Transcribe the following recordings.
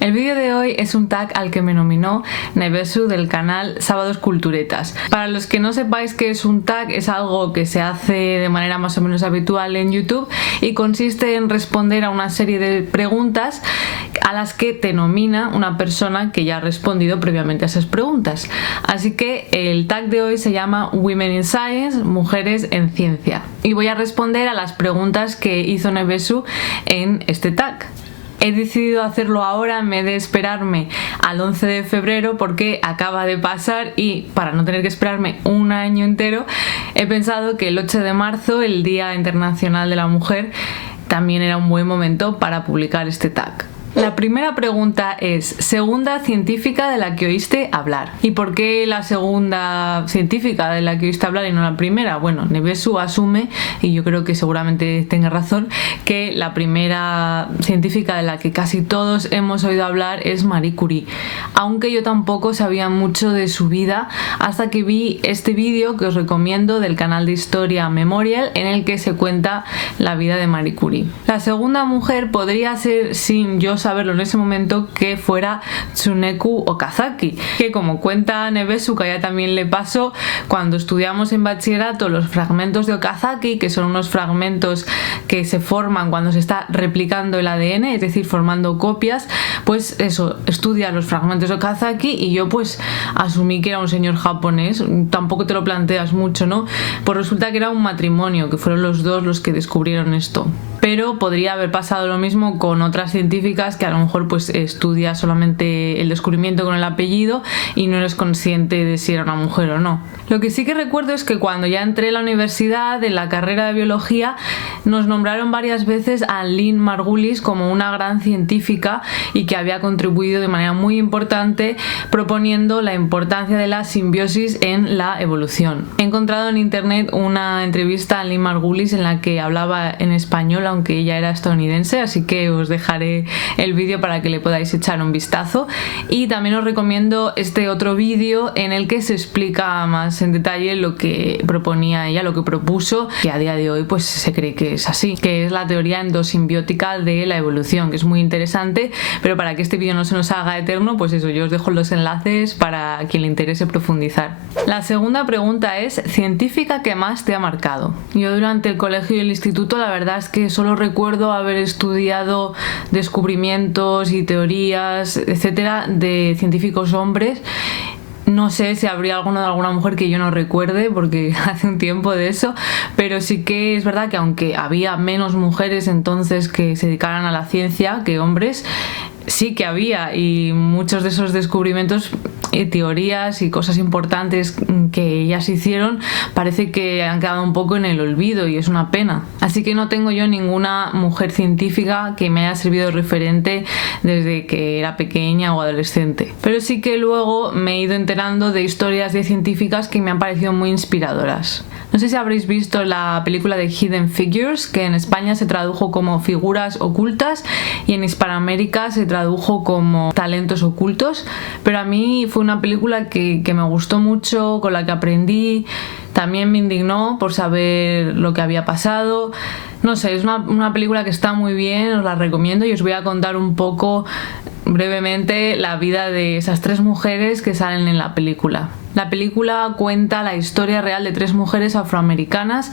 El vídeo de hoy es un tag al que me nominó Nevesu del canal Sábados Culturetas. Para los que no sepáis qué es un tag, es algo que se hace de manera más o menos habitual en YouTube y consiste en responder a una serie de preguntas a las que te nomina una persona que ya ha respondido previamente a esas preguntas. Así que el tag de hoy se llama Women in Science, Mujeres en Ciencia. Y voy a responder a las preguntas que hizo Nevesu en este tag. He decidido hacerlo ahora en vez de esperarme al 11 de febrero porque acaba de pasar y para no tener que esperarme un año entero he pensado que el 8 de marzo, el Día Internacional de la Mujer, también era un buen momento para publicar este tag. La primera pregunta es, segunda científica de la que oíste hablar. ¿Y por qué la segunda científica de la que oíste hablar y no la primera? Bueno, Nevesu asume, y yo creo que seguramente tenga razón, que la primera científica de la que casi todos hemos oído hablar es Marie Curie. Aunque yo tampoco sabía mucho de su vida hasta que vi este vídeo que os recomiendo del canal de Historia Memorial en el que se cuenta la vida de Marie Curie. La segunda mujer podría ser, sin yo saberlo en ese momento, que fuera Tsuneku Okazaki, que como cuenta Nevesu, que a ella también le pasó cuando estudiamos en bachillerato los fragmentos de Okazaki, que son unos fragmentos que se forman cuando se está replicando el ADN, es decir, formando copias, pues eso, estudia los fragmentos de Okazaki y yo pues asumí que era un señor japonés, tampoco te lo planteas mucho, ¿no? Pues resulta que era un matrimonio, que fueron los dos los que descubrieron esto. Pero podría haber pasado lo mismo con otras científicas que a lo mejor pues estudia solamente el descubrimiento con el apellido y no eres consciente de si era una mujer o no. Lo que sí que recuerdo es que cuando ya entré a la universidad, en la carrera de biología, nos nombraron varias veces a Lynn Margulis como una gran científica y que había contribuido de manera muy importante proponiendo la importancia de la simbiosis en la evolución. He encontrado en internet una entrevista a Lynn Margulis en la que hablaba en español, aunque ella era estadounidense, así que os dejaré el vídeo para que le podáis echar un vistazo. Y también os recomiendo este otro vídeo en el que se explica más en detalle lo que proponía ella, lo que propuso, que a día de hoy pues se cree que es así, que es la teoría endosimbiótica de la evolución, que es muy interesante, pero para que este vídeo no se nos haga eterno, pues eso, yo os dejo los enlaces para quien le interese profundizar. La segunda pregunta es, científica que más te ha marcado. Yo durante el colegio y el instituto la verdad es que solo recuerdo haber estudiado descubrimientos y teorías, etcétera, de científicos hombres. No sé si habría alguno de alguna mujer que yo no recuerde porque hace un tiempo de eso, pero sí que es verdad que aunque había menos mujeres entonces que se dedicaran a la ciencia que hombres, sí que había, y muchos de esos descubrimientos y teorías y cosas importantes que ellas hicieron parece que han quedado un poco en el olvido y es una pena. Así que no tengo yo ninguna mujer científica que me haya servido de referente desde que era pequeña o adolescente. Pero sí que luego me he ido enterando de historias de científicas que me han parecido muy inspiradoras. No sé si habréis visto la película de Hidden Figures, que en España se tradujo como Figuras Ocultas y en Hispanoamérica se tradujo como Talentos Ocultos, pero a mí fue una película que me gustó mucho, con la que aprendí, también me indignó por saber lo que había pasado. No sé, es una película que está muy bien, os la recomiendo y os voy a contar un poco brevemente la vida de esas tres mujeres que salen en la película. La película cuenta la historia real de tres mujeres afroamericanas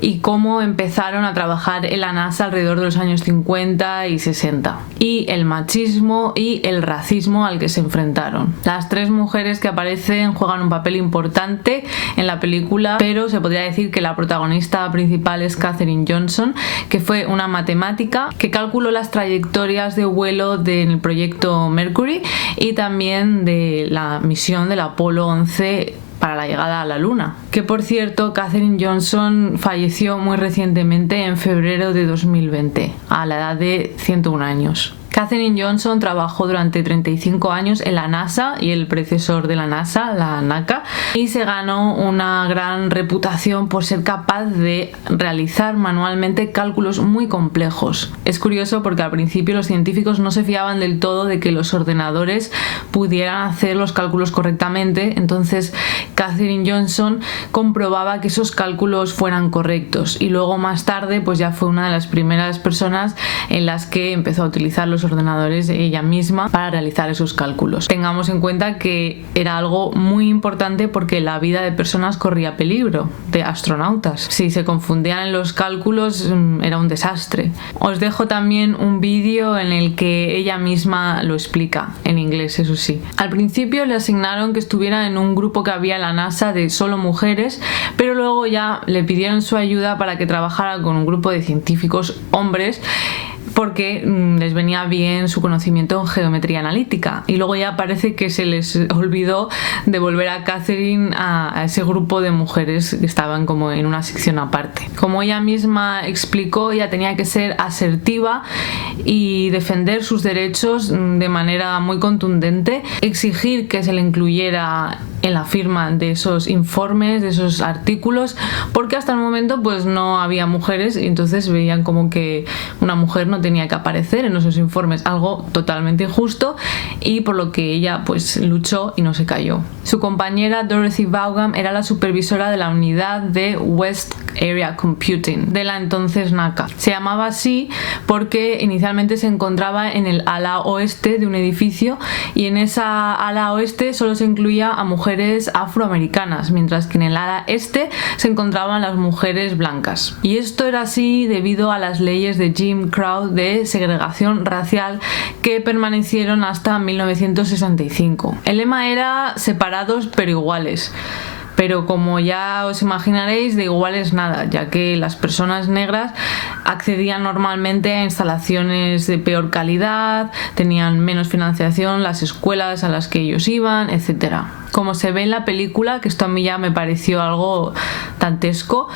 y cómo empezaron a trabajar en la NASA alrededor de los años 50 y 60. Y el machismo y el racismo al que se enfrentaron. Las tres mujeres que aparecen juegan un papel importante en la película, pero se podría decir que la protagonista principal es Katherine Johnson, que fue una matemática que calculó las trayectorias de vuelo del proyecto Mercury y también de la misión del Apolo 11 para la llegada a la Luna. Que por cierto, Katherine Johnson falleció muy recientemente en febrero de 2020, a la edad de 101 años. Katherine Johnson trabajó durante 35 años en la NASA y el predecesor de la NASA, la NACA, y se ganó una gran reputación por ser capaz de realizar manualmente cálculos muy complejos. Es curioso porque al principio los científicos no se fiaban del todo de que los ordenadores pudieran hacer los cálculos correctamente, entonces Katherine Johnson comprobaba que esos cálculos fueran correctos y luego más tarde pues ya fue una de las primeras personas en las que empezó a utilizar los ordenadores ella misma para realizar esos cálculos. Tengamos en cuenta que era algo muy importante porque la vida de personas corría peligro, de astronautas. Si se confundían en los cálculos era un desastre. Os dejo también un vídeo en el que ella misma lo explica, en inglés eso sí. Al principio le asignaron que estuviera en un grupo que había en la NASA de solo mujeres, pero luego ya le pidieron su ayuda para que trabajara con un grupo de científicos hombres porque les venía bien su conocimiento en geometría analítica, y luego ya parece que se les olvidó devolver a Catherine a ese grupo de mujeres que estaban como en una sección aparte. Como ella misma explicó, ella tenía que ser asertiva y defender sus derechos de manera muy contundente, exigir que se le incluyera en la firma de esos informes, de esos artículos, porque hasta el momento pues no había mujeres y entonces veían como que una mujer no tenía que aparecer en esos informes, algo totalmente injusto, y por lo que ella pues luchó y no se cayó. Su compañera Dorothy Vaughan era la supervisora de la unidad de West Area Computing de la entonces NACA. Se llamaba así porque inicialmente se encontraba en el ala oeste de un edificio, y en esa ala oeste solo se incluía a mujeres afroamericanas, mientras que en el ala este se encontraban las mujeres blancas. Y esto era así debido a las leyes de Jim Crow de segregación racial que permanecieron hasta 1965. El lema era separados pero iguales. Pero como ya os imaginaréis, de iguales nada, ya que las personas negras accedían normalmente a instalaciones de peor calidad, tenían menos financiación, las escuelas a las que ellos iban, etc. Como se ve en la película, que esto a mí ya me pareció algo dantesco,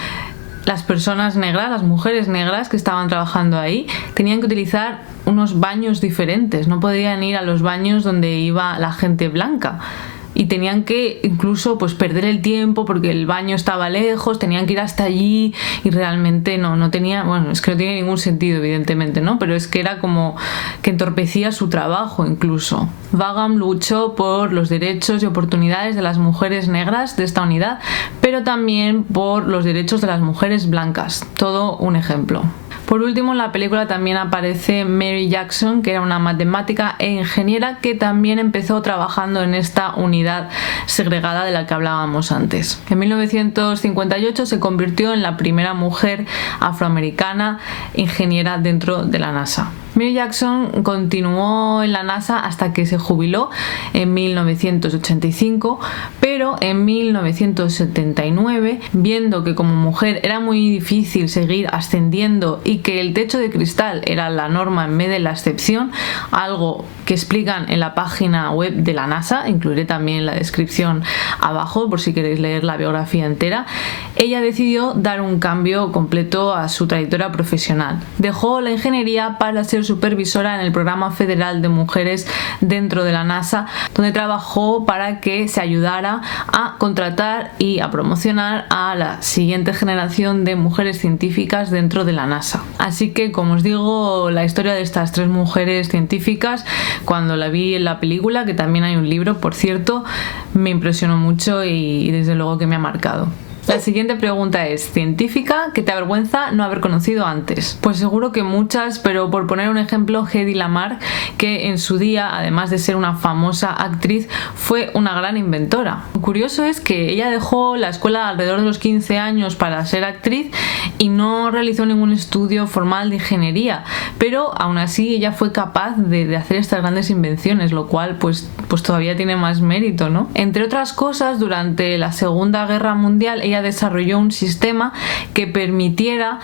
las personas negras, las mujeres negras que estaban trabajando ahí, tenían que utilizar unos baños diferentes, no podían ir a los baños donde iba la gente blanca. Y tenían que incluso pues perder el tiempo porque el baño estaba lejos, tenían que ir hasta allí, y realmente no tenía, bueno, es que no tiene ningún sentido evidentemente, ¿no? Pero es que era como que entorpecía su trabajo incluso. Vaughan luchó por los derechos y oportunidades de las mujeres negras de esta unidad, pero también por los derechos de las mujeres blancas. Todo un ejemplo. Por último, en la película también aparece Mary Jackson, que era una matemática e ingeniera que también empezó trabajando en esta unidad segregada de la que hablábamos antes. En 1958 se convirtió en la primera mujer afroamericana ingeniera dentro de la NASA. Mary Jackson continuó en la NASA hasta que se jubiló en 1985, pero en 1979, viendo que como mujer era muy difícil seguir ascendiendo y que el techo de cristal era la norma en vez de la excepción, algo que explican en la página web de la NASA, incluiré también la descripción abajo por si queréis leer la biografía entera, ella decidió dar un cambio completo a su trayectoria profesional. Dejó la ingeniería para ser supervisora en el Programa Federal de Mujeres dentro de la NASA, donde trabajó para que se ayudara a contratar y a promocionar a la siguiente generación de mujeres científicas dentro de la NASA. Así que, como os digo, la historia de estas tres mujeres científicas, cuando la vi en la película, que también hay un libro, por cierto, me impresionó mucho y desde luego que me ha marcado. La siguiente pregunta es: ¿científica que te avergüenza no haber conocido antes? Pues seguro que muchas, pero por poner un ejemplo, Hedy Lamarr, que en su día, además de ser una famosa actriz, fue una gran inventora. Lo curioso es que ella dejó la escuela alrededor de los 15 años para ser actriz y no realizó ningún estudio formal de ingeniería, pero aún así ella fue capaz de hacer estas grandes invenciones, lo cual pues todavía tiene más mérito, ¿no? Entre otras cosas, durante la Segunda Guerra Mundial ella desarrolló un sistema que permitiera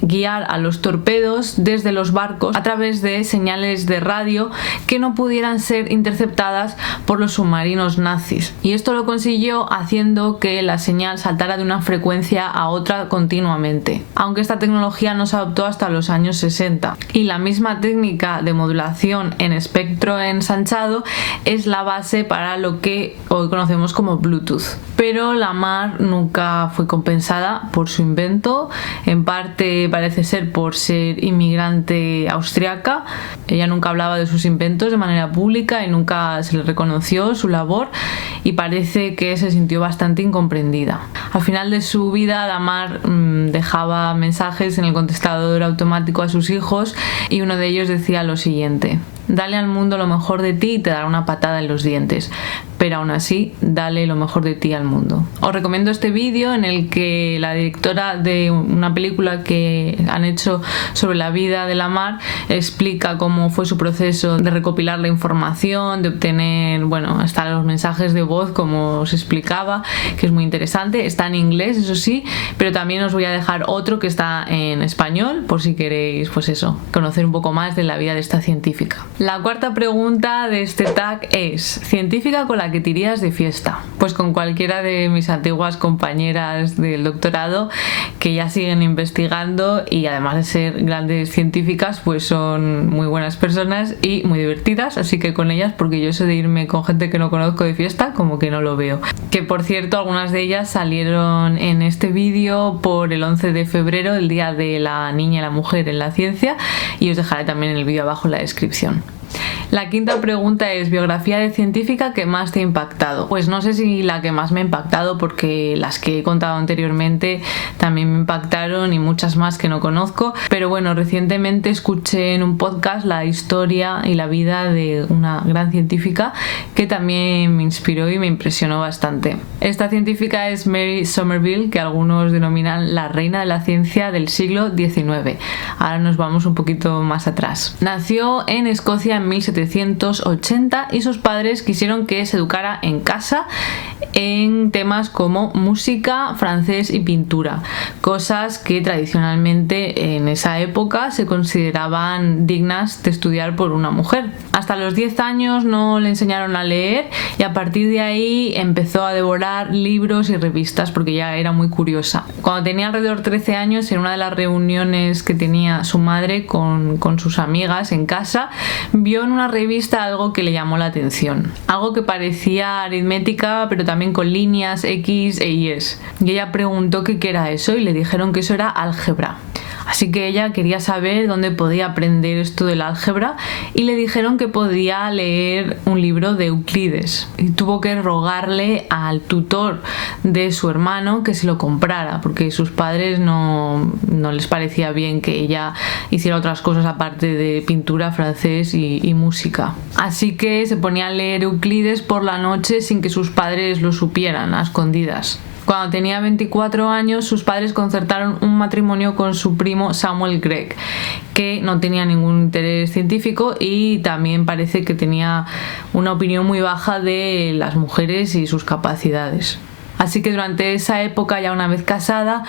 guiar a los torpedos desde los barcos a través de señales de radio que no pudieran ser interceptadas por los submarinos nazis, y esto lo consiguió haciendo que la señal saltara de una frecuencia a otra continuamente, aunque esta tecnología no se adoptó hasta los años 60, y la misma técnica de modulación en espectro ensanchado es la base para lo que hoy conocemos como Bluetooth. Pero Lamarr nunca fue compensada por su invento, en parte principalmente parece ser por ser inmigrante austriaca. Ella nunca hablaba de sus inventos de manera pública y nunca se le reconoció su labor, y parece que se sintió bastante incomprendida. Al final de su vida, Lamar dejaba mensajes en el contestador automático a sus hijos, y uno de ellos decía lo siguiente: dale al mundo lo mejor de ti y te dará una patada en los dientes, pero aún así, dale lo mejor de ti al mundo. Os recomiendo este vídeo en el que la directora de una película que han hecho sobre la vida de Lamar explica cómo fue su proceso de recopilar la información, de obtener, hasta los mensajes de voz, como os explicaba, que es muy interesante. Está en inglés, eso sí, pero también os voy a dejar otro que está en español, por si queréis, conocer un poco más de la vida de esta científica. La cuarta pregunta de este tag es: ¿científica con la que te irías de fiesta? Pues con cualquiera de mis antiguas compañeras del doctorado, que ya siguen investigando y además de ser grandes científicas, pues son muy buenas personas y muy divertidas, así que con ellas, porque yo eso de irme con gente que no conozco de fiesta, como que no lo veo. Que por cierto, algunas de ellas salieron en este vídeo por el 11 de febrero, el Día de la Niña y la Mujer en la Ciencia, y os dejaré también el vídeo abajo en la descripción. La quinta pregunta es: biografía de científica que más te ha impactado. Pues no sé si la que más me ha impactado, porque las que he contado anteriormente también me impactaron y muchas más que no conozco, pero recientemente escuché en un podcast la historia y la vida de una gran científica que también me inspiró y me impresionó bastante. Esta científica es Mary Somerville, que algunos denominan la reina de la ciencia del siglo XIX. Ahora nos vamos un poquito más atrás. Nació en Escocia en 1780 y sus padres quisieron que se educara en casa en temas como música, francés y pintura, cosas que tradicionalmente en esa época se consideraban dignas de estudiar por una mujer. Hasta los 10 años no le enseñaron a leer, y a partir de ahí empezó a devorar libros y revistas porque ya era muy curiosa. Cuando tenía alrededor de 13 años, en una de las reuniones que tenía su madre con sus amigas en casa, vio en una revista algo que le llamó la atención, algo que parecía aritmética pero también con líneas X e Y, y ella preguntó qué era eso y le dijeron que eso era álgebra. Así que ella quería saber dónde podía aprender esto del álgebra, y le dijeron que podía leer un libro de Euclides, y tuvo que rogarle al tutor de su hermano que se lo comprara, porque sus padres no les parecía bien que ella hiciera otras cosas aparte de pintura, francés y música. Así que se ponía a leer Euclides por la noche sin que sus padres lo supieran, a escondidas. Cuando tenía 24 años, sus padres concertaron un matrimonio con su primo Samuel Gregg, que no tenía ningún interés científico y también parece que tenía una opinión muy baja de las mujeres y sus capacidades. Así que durante esa época, ya una vez casada,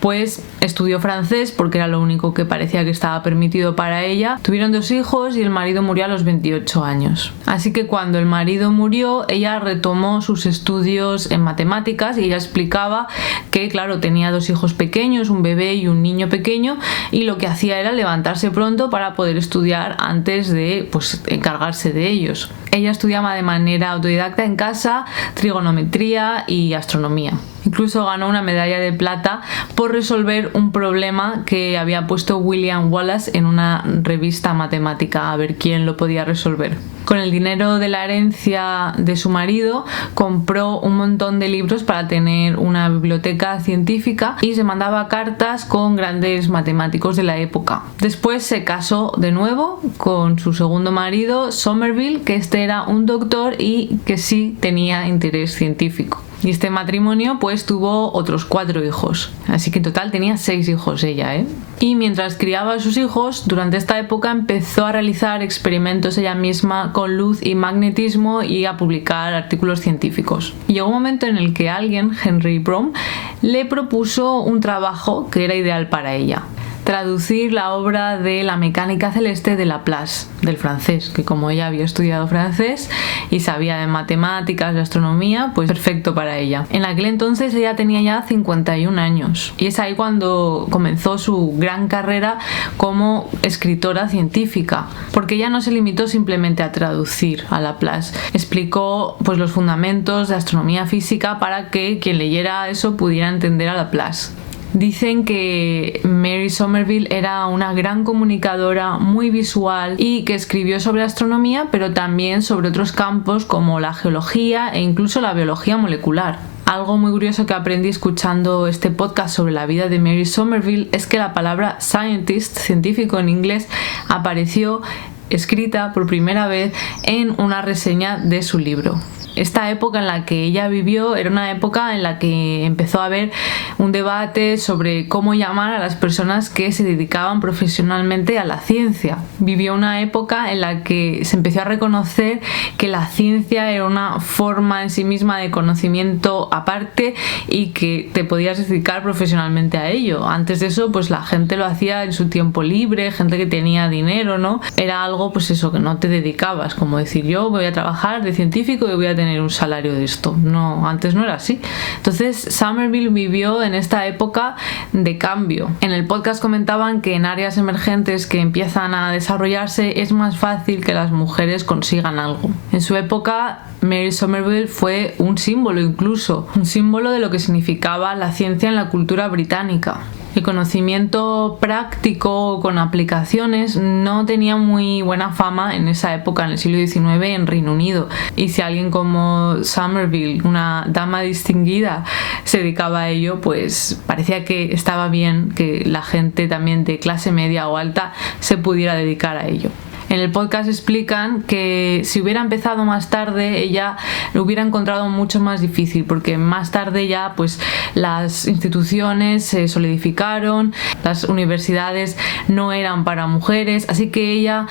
pues estudió francés porque era lo único que parecía que estaba permitido para ella. Tuvieron 2 hijos y el marido murió a los 28 años. Así que cuando el marido murió, ella retomó sus estudios en matemáticas, y ella explicaba que, claro, tenía 2 hijos pequeños, un bebé y un niño pequeño, y lo que hacía era levantarse pronto para poder estudiar antes de encargarse de ellos. Ella estudiaba de manera autodidacta en casa trigonometría y astronomía. Incluso ganó una medalla de plata por resolver un problema que había puesto William Wallace en una revista matemática, a ver quién lo podía resolver. Con el dinero de la herencia de su marido, compró un montón de libros para tener una biblioteca científica y se mandaba cartas con grandes matemáticos de la época. Después se casó de nuevo con su segundo marido, Somerville, que era un doctor y que sí tenía interés científico. Y este matrimonio pues tuvo otros 4 hijos. Así que en total tenía 6 hijos ella, Y mientras criaba a sus hijos, durante esta época empezó a realizar experimentos ella misma con luz y magnetismo y a publicar artículos científicos. Y llegó un momento en el que alguien, Henry Brom, le propuso un trabajo que era ideal para ella: traducir la obra de La mecánica celeste de Laplace, del francés, que como ella había estudiado francés y sabía de matemáticas, de astronomía, pues perfecto para ella. En aquel entonces ella tenía ya 51 años y es ahí cuando comenzó su gran carrera como escritora científica, porque ella no se limitó simplemente a traducir a Laplace, explicó pues los fundamentos de astronomía física para que quien leyera eso pudiera entender a Laplace. Dicen que Mary Somerville era una gran comunicadora, muy visual y que escribió sobre astronomía, pero también sobre otros campos como la geología e incluso la biología molecular. Algo muy curioso que aprendí escuchando este podcast sobre la vida de Mary Somerville es que la palabra scientist, científico en inglés, apareció escrita por primera vez en una reseña de su libro. Esta época en la que ella vivió era una época en la que empezó a haber un debate sobre cómo llamar a las personas que se dedicaban profesionalmente a la ciencia. Vivió una época en la que se empezó a reconocer que la ciencia era una forma en sí misma de conocimiento aparte y que te podías dedicar profesionalmente a ello. Antes de eso, pues la gente lo hacía en su tiempo libre, gente que tenía dinero, ¿no? Era algo, pues eso, que no te dedicabas, como decir, yo voy a trabajar de científico y voy a tener un salario de esto. No, antes no era así. Entonces Somerville vivió en esta época de cambio. En el podcast comentaban que en áreas emergentes que empiezan a desarrollarse es más fácil que las mujeres consigan algo. En su época Mary Somerville fue un símbolo, incluso un símbolo de lo que significaba la ciencia en la cultura británica. El conocimiento práctico con aplicaciones no tenía muy buena fama en esa época, en el siglo XIX, en Reino Unido. Y si alguien como Somerville, una dama distinguida, se dedicaba a ello, pues parecía que estaba bien que la gente también de clase media o alta se pudiera dedicar a ello. En el podcast explican que si hubiera empezado más tarde ella lo hubiera encontrado mucho más difícil, porque más tarde ya pues las instituciones se solidificaron, las universidades no eran para mujeres, así que ella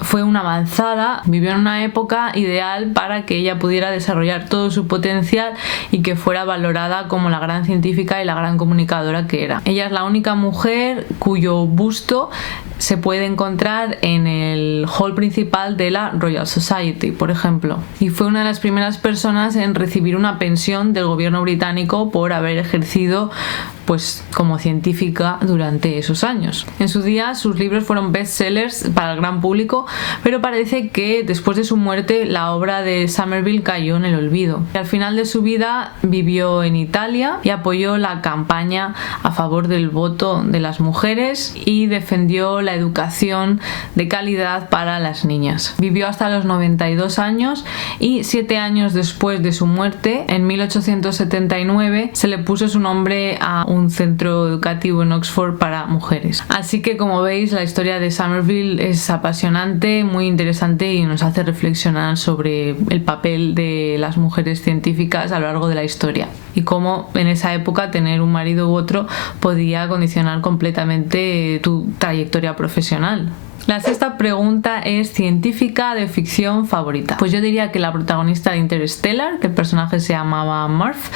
fue una avanzada, vivió en una época ideal para que ella pudiera desarrollar todo su potencial y que fuera valorada como la gran científica y la gran comunicadora que era. Ella es la única mujer cuyo busto se puede encontrar en el hall principal de la Royal Society, por ejemplo. Y fue una de las primeras personas en recibir una pensión del gobierno británico por haber ejercido pues como científica durante esos años. En su día sus libros fueron bestsellers para el gran público, pero parece que después de su muerte la obra de Somerville cayó en el olvido. Y al final de su vida vivió en Italia y apoyó la campaña a favor del voto de las mujeres y defendió la educación de calidad para las niñas. Vivió hasta los 92 años y 7 años después de su muerte, en 1879, se le puso su nombre a un centro educativo en Oxford para mujeres. Así que, como veis, la historia de Somerville es apasionante, muy interesante y nos hace reflexionar sobre el papel de las mujeres científicas a lo largo de la historia y cómo en esa época tener un marido u otro podía condicionar completamente tu trayectoria profesional. La sexta pregunta es científica de ficción favorita. Pues yo diría que la protagonista de Interstellar, que el personaje se llamaba Murph,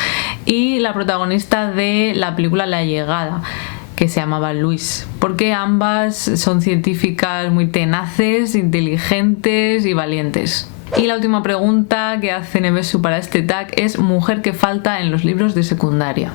y la protagonista de la película La Llegada, que se llamaba Luis, porque ambas son científicas muy tenaces, inteligentes y valientes. Y la última pregunta que hace Nevesu para este tag es mujer que falta en los libros de secundaria.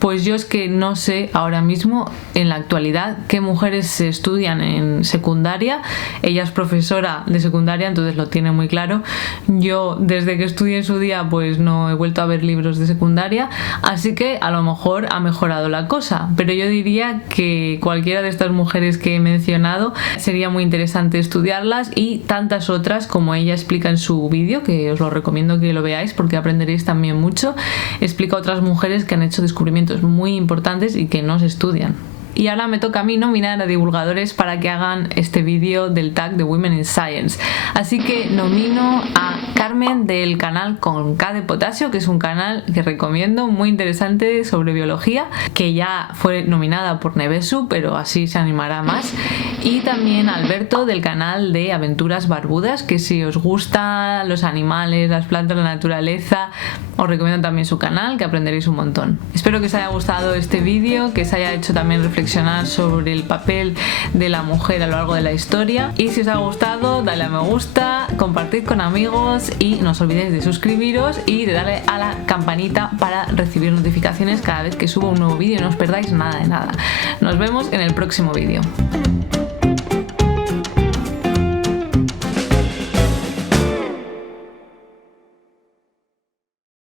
Pues yo es que no sé ahora mismo, en la actualidad, qué mujeres se estudian en secundaria. Ella es profesora de secundaria, entonces lo tiene muy claro. Yo, desde que estudié en su día, pues no he vuelto a ver libros de secundaria, así que a lo mejor ha mejorado la cosa. Pero yo diría que cualquiera de estas mujeres que he mencionado sería muy interesante estudiarlas, y tantas otras como ella explica en su vídeo, que os lo recomiendo que lo veáis porque aprenderéis también mucho. Explica a otras mujeres que han hecho descubrimientos muy importantes y que no se estudian. Y ahora me toca a mí nominar a divulgadores para que hagan este vídeo del tag de Women in Science. Así que nomino a Carmen del canal Con K de Potasio, que es un canal que recomiendo, muy interesante sobre biología, que ya fue nominada por Nevesu, pero así se animará más. Y también a Alberto del canal de Aventuras Barbudas, que si os gustan los animales, las plantas, la naturaleza, os recomiendo también su canal, que aprenderéis un montón. Espero que os haya gustado este vídeo, que os haya hecho también reflexionar sobre el papel de la mujer a lo largo de la historia. Y si os ha gustado, dale a me gusta, compartid con amigos y no os olvidéis de suscribiros y de darle a la campanita para recibir notificaciones cada vez que subo un nuevo vídeo y no os perdáis nada de nada. Nos vemos en el próximo vídeo.